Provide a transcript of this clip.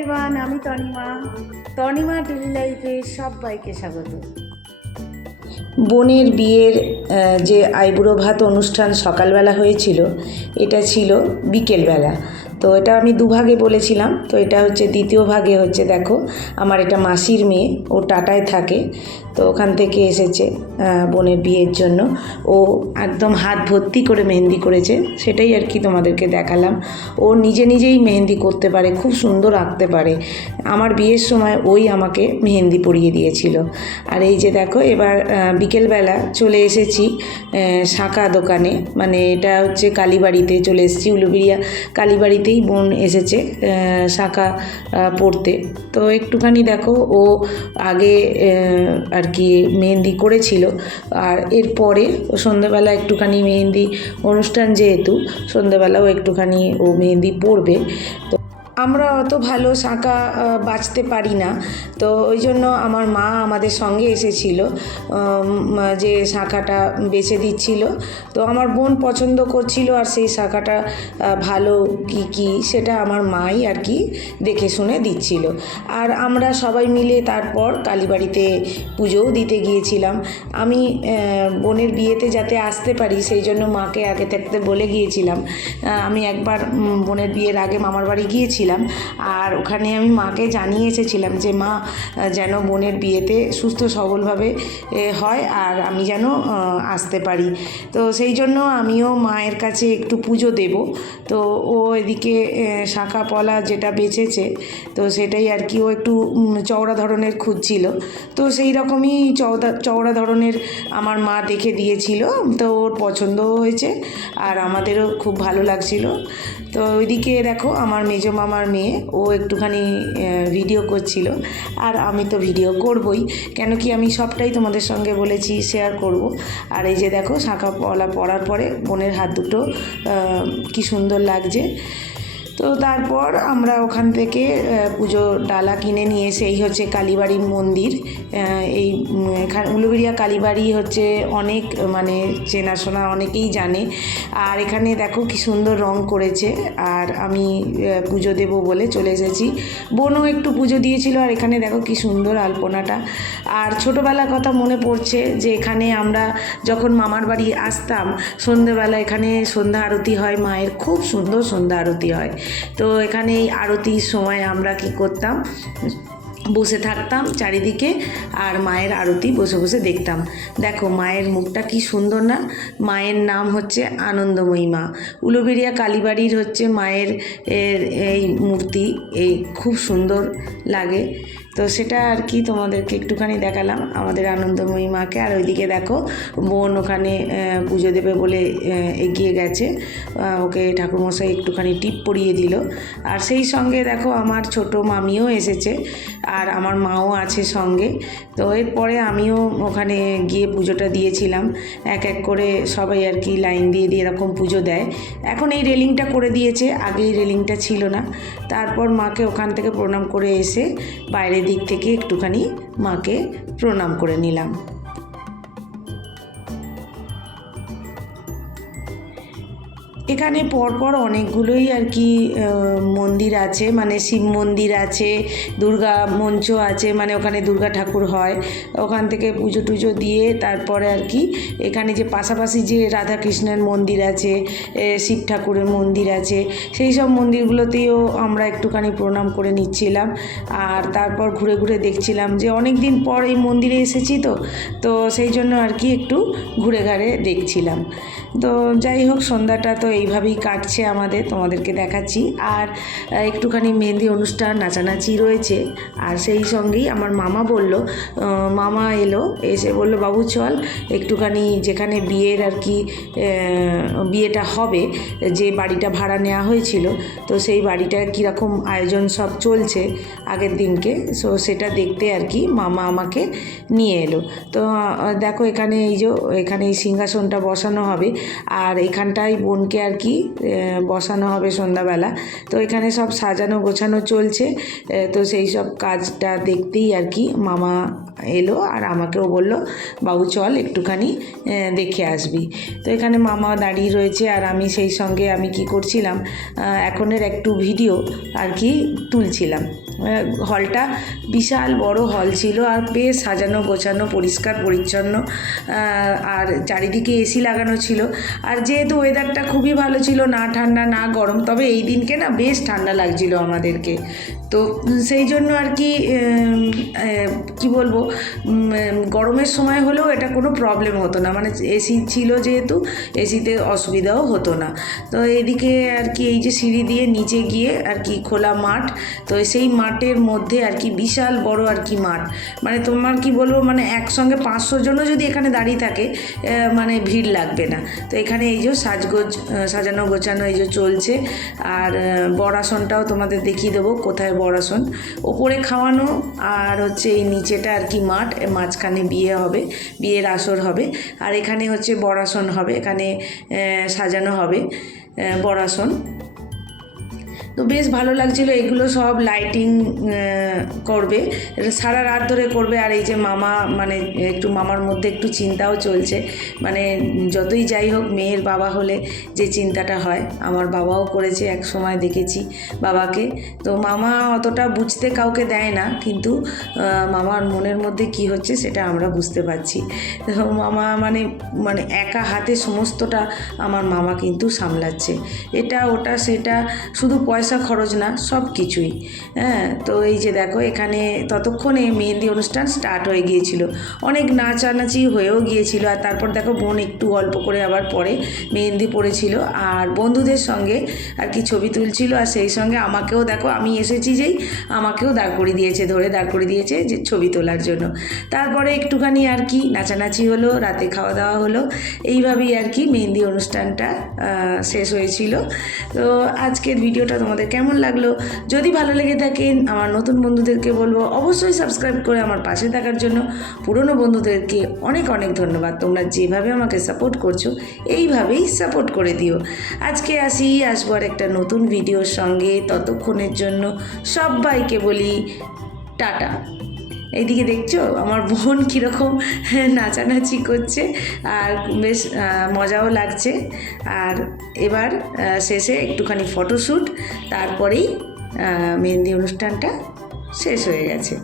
Everyone আমি Tanima. Tanima daily লাইফে সবাইকে স্বাগত। বোনের বিয়ের যে আইবুড়ো ভাত অনুষ্ঠান সকালবেলা হয়েছিল, এটা ছিল বিকেলবেলা। তো এটা আমি দুভাগে বলেছিলাম। তো এটা হচ্ছে দ্বিতীয় ভাগে হচ্ছে, দেখো, আমার এটা মাসির মেয়ে, ও টাটায় থাকে, তো ওখান থেকে এসেছে বোনের বিয়ের জন্য। ও একদম হাত ভর্তি করে মেহেন্দি করেছে, সেটাই আর কি তোমাদেরকে দেখালাম। ও নিজে নিজেই মেহেন্দি করতে পারে, খুব সুন্দর আঁকতে পারে। আমার বিয়ের সময় ওই আমাকে মেহেন্দি পরিয়ে দিয়েছিল। আর এই যে দেখো, এবার বিকেলবেলা চলে এসেছি শাঁখা দোকানে। মানে এটা হচ্ছে কালীবাড়িতে চলে এসেছি, উলুবিড়িয়া কালীবাড়িতেই বোন এসেছে শাখা পড়তে। তো একটুখানি দেখো, ও আগে আর কি মেহেন্দি করেছিল, আর এরপরে ও সন্ধ্যেবেলা একটুখানি মেহেন্দি অনুষ্ঠান যেহেতু, সন্ধ্যেবেলাও একটুখানি ও মেহেন্দি পড়বে। তো আমরা অত ভালো আহ, বাছতে পারি না। তো ওই জন্য আমার মা আমাদের সঙ্গে এসেছিল যে শাঁখাটা বেছে দিচ্ছিল। তো আমার বোন পছন্দ করছিল আর সেই শাঁখাটা ভালো কি কি সেটা আমার মাই আর কি দেখে শুনে দিচ্ছিল। আর আমরা সবাই মিলে তারপর কালীবাড়িতে পুজোও দিতে গিয়েছিলাম। আমি বোনের বিয়েতে যাতে আসতে পারি সেই জন্য মাকে আগে থাকতে বলে গিয়েছিলাম। আমি একবার বোনের বিয়ের আগে মামার বাড়ি গিয়েছিলাম। আর ওখানে আমি মাকে জানিয়ে এসেছিলাম যে, মা, যেন বোনের বিয়েতে সুস্থ সবলভাবে হয় আর আমি যেন আসতে পারি। তো সেই জন্য আমিও মায়ের কাছে একটু পুজো দেব। তো ও এদিকে শাঁখা পলা যেটা বেঁচেছে, তো সেটাই আর কি ও একটু চওড়া ধরনের খুঁজছিল। তো সেই রকমই চওড়া চওড়া ধরনের আমার মা দেখে দিয়েছিল, তো ওর পছন্দও হয়েছে আর আমাদেরও খুব ভালো লাগছিল। তো ওইদিকে দেখো, আমার মেজো মামার মেয়ে, ও একটুখানি ভিডিও করছিল। আর আমি তো ভিডিও করবই। কেন কি আমি সবটাই তোমাদের সঙ্গে বলেছি শেয়ার করব। আর এই যে দেখো, শাঁখা পলা পরার পরে বোনের হাত দুটো কি সুন্দর লাগছে। তো তারপর আমরা ওখান থেকে পুজো ডালা কিনে নিয়ে এসে, এই হচ্ছে কালীবাড়ি মন্দির এই এখানে, উলুবেড়িয়া কালীবাড়ি হচ্ছে অনেক মানে চেনাশোনা অনেকেই জানে। আর এখানে দেখো কি সুন্দর রং করেছে, আর আমি পুজো দেব বলে চলে এসেছি। বোনও একটু পুজো দিয়েছিল, আর এখানে দেখো কি সুন্দর আলপনাটা। আর ছোটোবেলার কথা মনে পড়ছে যে এখানে আমরা যখন মামার বাড়ি আসতাম, সন্ধ্যেবেলা এখানে সন্ধ্যা আরতি হয়, মায়ের খুব সুন্দর সন্ধ্যা আরতি হয়। তো এখানে এই আরতির সময় আমরা কি করতাম? বসে থাকতাম চারিদিকে আর মায়ের আরতি বসে বসে দেখতাম। দেখো, মায়ের মুখটা কি সুন্দর না? মায়ের নাম হচ্ছে আনন্দময়ী মা। উলুবেড়িয়া কালীবাড়ির হচ্ছে মায়ের এই মূর্তি, এই খুব সুন্দর লাগে। তো সেটা আর কি তোমাদেরকে একটুখানি দেখালাম, আমাদের আনন্দময়ী মাকে। আর ওইদিকে দেখো, বোন ওখানে পুজো দেবে বলে এগিয়ে গেছে। ওকে ঠাকুরমশাই একটুখানি টিপ পরিয়ে দিল। আর সেই সঙ্গে দেখো, আমার ছোট মামিও এসেছে, আর আমার মাও আছে সঙ্গে। তো এরপরে আমিও ওখানে গিয়ে পুজোটা দিয়েছিলাম। এক এক করে সবাই আর কি লাইন দিয়ে দিয়ে এরকম পুজো দেয়। এখন এই রেলিংটা করে দিয়েছে আগে এই রেলিংটা ছিল না। তারপর মাকে ওখান থেকে প্রণাম করে এসে বাইরের দিক থেকে একটুখানি মাকে প্রণাম করে নিলাম। এখানে পরপর অনেকগুলোই আর কি মন্দির আছে। মানে শিব মন্দির আছে, দুর্গা মঞ্চ আছে মানে ওখানে দুর্গা ঠাকুর হয়। ওখান থেকে পুজো টুজো দিয়ে তারপরে আর কি, এখানে যে পাশাপাশি যে রাধাকৃষ্ণের মন্দির আছে শিব ঠাকুরের মন্দির আছে, সেই সব মন্দিরগুলোতেও আমরা একটুখানি প্রণাম করে নিচ্ছিলাম। আর তারপর ঘুরে ঘুরে দেখছিলাম যে অনেক দিন পর এই মন্দিরে এসেছি তো তো সেই জন্য আর কি একটু ঘুরে ঘাড়ে দেখছিলাম। তো যাই হোক, সন্ধ্যাটা তো এইভাবেই কাটছে আমাদের, তোমাদেরকে দেখাচ্ছি। আর একটুখানি মেহেন্দি অনুষ্ঠান, নাচানাচি রয়েছে। আর সেই সঙ্গেই আমার মামা বলল মামা এলো, এসে বলল, বাবু, চল, একটুখানি যেখানে বিয়ের আর কি বিয়েটা হবে, যে বাড়িটা ভাড়া নেওয়া হয়েছিল, তো সেই বাড়িটার কীরকম আয়োজন সব চলছে আগের দিনকে সো সেটা দেখতে আর কি মামা আমাকে নিয়ে এলো। তো দেখো এখানে এই যে, এখানে এই সিংহাসনটা বসানো হবে, আর এখানটায় বোনকে আর কি বসানো হবে সন্ধ্যাবেলা। তো এখানে সব সাজানো গোছানো চলছে। তো সেই সব কাজটা দেখতেই আর কি মামা এলো আর আমাকেও বলল, বাবু চল একটুখানি দেখে আসবি। তো এখানে মামা দাঁড়িয়ে রয়েছে আর আমি সেই সঙ্গে আমি কি করছিলাম এখনের একটু ভিডিও আর কি তুলছিলাম হলটা বিশাল বড় হল ছিল আর বেশ সাজানো গোছানো, পরিষ্কার, পরিচ্ছন্ন আর চারিদিকে এসি লাগানো ছিল। আর যেহেতু ওয়েদারটা খুবই ভালো ছিল, না ঠান্ডা, না গরম। তবে এই দিনকে না বেশ ঠান্ডা লাগছিল আমাদেরকে। তো সেই জন্য আর কি কি বলব গরমের সময় হলেও এটা কোনো প্রবলেম হতো না। মানে এসি ছিল যেহেতু এসিতে অসুবিধাও হতো না। তো এদিকে আর কি এই যে সিঁড়ি দিয়ে নিচে গিয়ে আর কি খোলা মাঠ, তো সেই মাঠের মধ্যে আর কি বিশাল বড় আর কি মাঠ। মানে তোমার কি বলব মানে একসঙ্গে পাঁচশো জনও যদি এখানে দাঁড়িয়ে থাকে মানে ভিড় লাগবে না। তো এখানে এই যে সাজগোজ সাজানো গোছানো এই যে চলছে। আর বড়াসনটাও তোমাদের দেখিয়ে দেবো কোথায় বড়াসন ওপরে খাওয়ানো আর হচ্ছে এই নিচেটা আর কি মাঠ মাঝখানে বিয়ে হবে, বিয়ের আসর হবে। আর এখানে হচ্ছে বড়াসন হবে, এখানে সাজানো হবে বড়াসন তো বেশ ভালো লাগছিল, এগুলো সব লাইটিং করবে। সারা রাত ধরে করবে, আর এই যে মামা মানে একটু মামার মধ্যে একটু চিন্তাও চলছে। মানে যতই যাই হোক, মেয়ের বাবা হলে যে চিন্তাটা হয়, আমার বাবাও করেছে, এক সময় দেখেছি বাবাকে। তো মামা অতটা বুঝতে কাউকে দেয় না, কিন্তু মামার মনের মধ্যে কি হচ্ছে সেটা আমরা বুঝতে পারছি। তো মামা মানে মানে একা হাতে সমস্তটা আমার মামা কিন্তু সামলাচ্ছে। এটা, ওটা, সেটা, শুধু পয়সা খরচ না, সব কিছুই। হ্যাঁ তো এই যে দেখো, এখানে ততক্ষণে মেহেন্দি অনুষ্ঠান স্টার্ট হয়ে গিয়েছিল। অনেক নাচানাচি হয়েও গিয়েছিল। আর তারপর দেখো, বোন একটু অল্প করে আবার পরে মেহেন্দি পড়েছিল আর বন্ধুদের সঙ্গে আর কি ছবি তুলছিল। আর সেই সঙ্গে আমাকেও দেখো, আমি এসেছি যেই, আমাকেও দাঁড় করিয়ে দিয়েছে, ধরে দাঁড় করিয়ে দিয়েছে যে ছবি তোলার জন্য। তারপরে একটুখানি আর কি নাচানাচি হলো, রাতে খাওয়া দাওয়া হলো। এইভাবেই আর কি মেহেন্দি অনুষ্ঠানটা শেষ হয়েছিল। তো আজকের ভিডিওটা তোমাদের কেমন লাগল? যদি ভালো লেগে থাকেন আমার নতুন বন্ধুদেরকে বলব, অবশ্যই সাবস্ক্রাইব করে আমার পাশে থাকার জন্য পুরনো বন্ধুদেরকে অনেক অনেক ধন্যবাদ। তোমরা যেভাবে আমাকে সাপোর্ট করছ, এইভাবেই সাপোর্ট করে দিও। আজকে আসি, আসব আর একটা নতুন ভিডিওর সঙ্গে। ততক্ষণের জন্য সবাইকে বলি টাটা। এইদিকে দেখছ? আমার বোন কীরকম নাচানাচি করছে আর বেশ মজাও লাগছে। আর এবার শেষে একটুখানি ফটোশ্যুট, তারপরেই মেহেন্দি অনুষ্ঠানটা শেষ হয়ে গেছে।